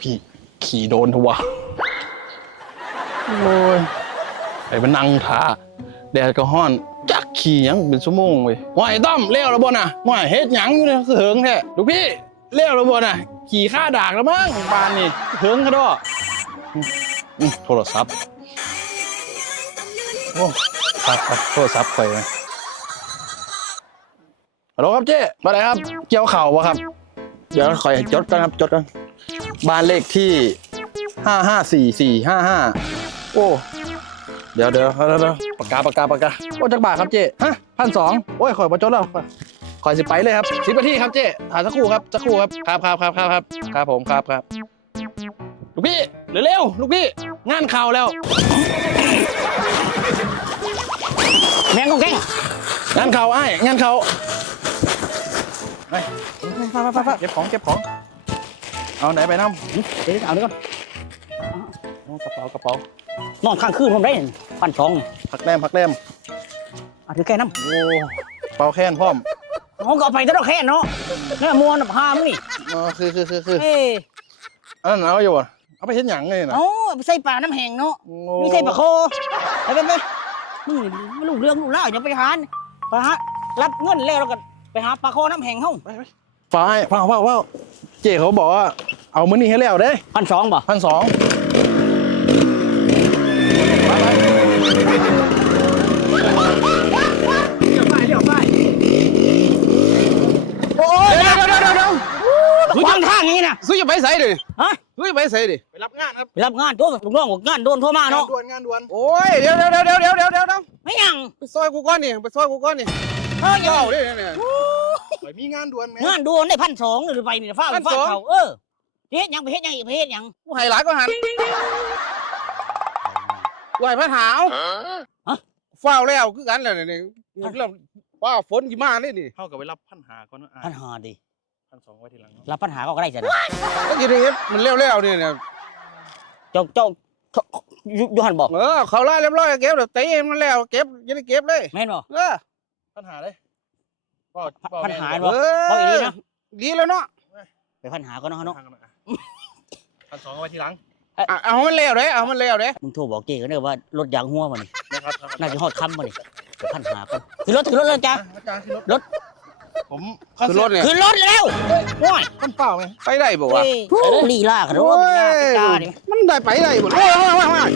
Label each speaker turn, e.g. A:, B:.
A: พี่ขี่โดนทัวะโอ้ยไอ้มันนั่งท่าแดดก็ฮ้อน จักขี่หยังเป็นชั่วโมงเว้ยว่ายต้อมเลี้ยวแล้วบ่น่ะว่ายเฮ็ดหยังอยู่เนี่ยคือเหิงแท้ลูกพี่เลี้ยวแล้วบ่น่ะ ขี่ข้าดากแล้วมั้งบานนี่เหิงกระดออืมอืมโทรศัพท์โอ้ครับครับโทรศัพท์ไปไหมฮัลโหลครับเจ๊มาไหนครับ เกี่ยวเข่าวะครับ เดี๋ยวคอยจดกันครับจดกัน บ้านเลขที่ห้าห้าสี่สี่ห้าห้าโอ้เดี๋ยวเดี๋ยวเดี๋ยวเดี๋ยวปากกาปากกาปากกาโอ้จักบาทครับเจ๊ฮะพันสองโอ้ยคอยมาจดแล้วคอยสิไปเลยครับสิบนาทีครับเจ๊ถ่ายสักครู่ครับสักครู่ครับครับครับครับครับครับครับผมครับครับลูกพี่เร็วๆลูกพี่งานข่าวแล้ว
B: แมงกงแกง
A: งานข่าวไอ้ายงานข่าวไปไปไปไปไปเก็บของเก็บของ เอาไหนไปน้ำ
B: เดี๋ยวเอาเดี๋ยวก่อน
A: เอากระเป๋ากระเป๋าน
B: อนข้างคืนผมได้พันสองนี่
A: พักแรมพักแรม
B: เอาถือแค่น้
A: โอ้เป่าแค้นพร้อมำ
B: น้องก็เอาไปแตลอดแค่เนาะเนี่ยมัวน่ะพามึงนี่
A: อ๋อคือคือคือคือ
B: เอ้ย
A: อันนั้นเอาอยู่อะเอาไปเห็นหยังเลยนะ
B: เอาไปใส่ปลาน้ำแห้งเนาะ
A: โอ้
B: นี่ใส่ปลาโคไปไปไปมึงนี่ไม่รู้เรื่องรู้เล่าวอย่าไปหาไปหารับเงินแล้วแล้วก็ไปหาปลาโคน้ำแห้งเฮ้า
A: ฟ้าให้ฟ้าฟ้าฟ้าเจ๊เขาบอกว่าเอามื้อนี้ให้แล้วเด้
B: พันสองบ่
A: พันสองโอ้ยเดี๋ยวเดี๋ยวเดี๋ยวเดี๋ยว
B: วางทางอย่างนี้นะ
A: ซื้อจะไปใส่ดิ
B: ฮะ
A: ซื้อจะไปใส่ดิไปรับงานครับ
B: ไปรับงานตัวลูกน้องบอกงานโดนโทรมาเนาะ
A: ด่วนงานด่วนโอ้ยเดี๋ยวเดี๋ยวเดี๋ยวเดี๋ยวเดี๋ยวเดี๋ยวเดี๋ยว
B: ไม่ยัง
A: ไปซอยกูก่อนนี่ไปซอยกูก่อนนี่
B: เออยัง
A: เจ้าดิเนี่ย ไปมีงานด่วนไหม
B: งานโดนได้พันสองหรือไปนี่ฟ้าไปฟ้า
A: 1,200
B: เขาเออเฮ็ดหยังไปเฮ็ดหยังอีกไปเฮ็ดหยัง
A: กูให้หลายก็หันกูให้พันหาว
B: ฮะ
A: ฟ้าวแล้วคือกันแหละนี่นี่เรื่องฟ้าฝนกี่มานี่นี่เท่ากับไปรับพันหาก่อนนะ
B: ปัญหาดิ
A: พันสองไว้ทีหลัง
B: รับปัญหาก็ได้จ้ะนะ
A: ก็ยินดีมันเร็วๆนี่เนี่ย
B: เจ้าเจ้ายุยุหันบอก
A: เออเขาไล่เรียบร้อยเก็บเดี๋ยวตีมันแล้วเก็บอยังได้เก็บเลย
B: แม่นบ่
A: เออปัญหาเลย บอกบอก
B: ปัญหา
A: แม่
B: บ่
A: เอ
B: บอกอี
A: อ
B: นี้นะ
A: ดีแล้วเนาะ
B: ไปปัญหาก็เนาะเนาะ
A: พันสองเอาไว้ทีหลังอะเอามันเร็วเลยเอามันเร็วเลย
B: มึงโทรบอกเจ๊กันเด้อว่ารถยางหัวมันนี่
A: นะครับ
B: น่าจะฮอดค่ำมันนี่ไปปัญหาก็คือรถคือรถเลยจ้ะ
A: อาจารย์ขึ้นรถ
B: รถ
A: ผม
C: คือรถเนี่ย
B: คือรถแล้วว้าย
A: มันเปล่าไง
C: ไปได้บ่วะ
B: เอ้ยลีลากัน
C: โอ้
B: ว่ายจ้าดิ
C: มันได้ไปได้บ่โอ้ยโอ้ยโอ้ยโอ้ย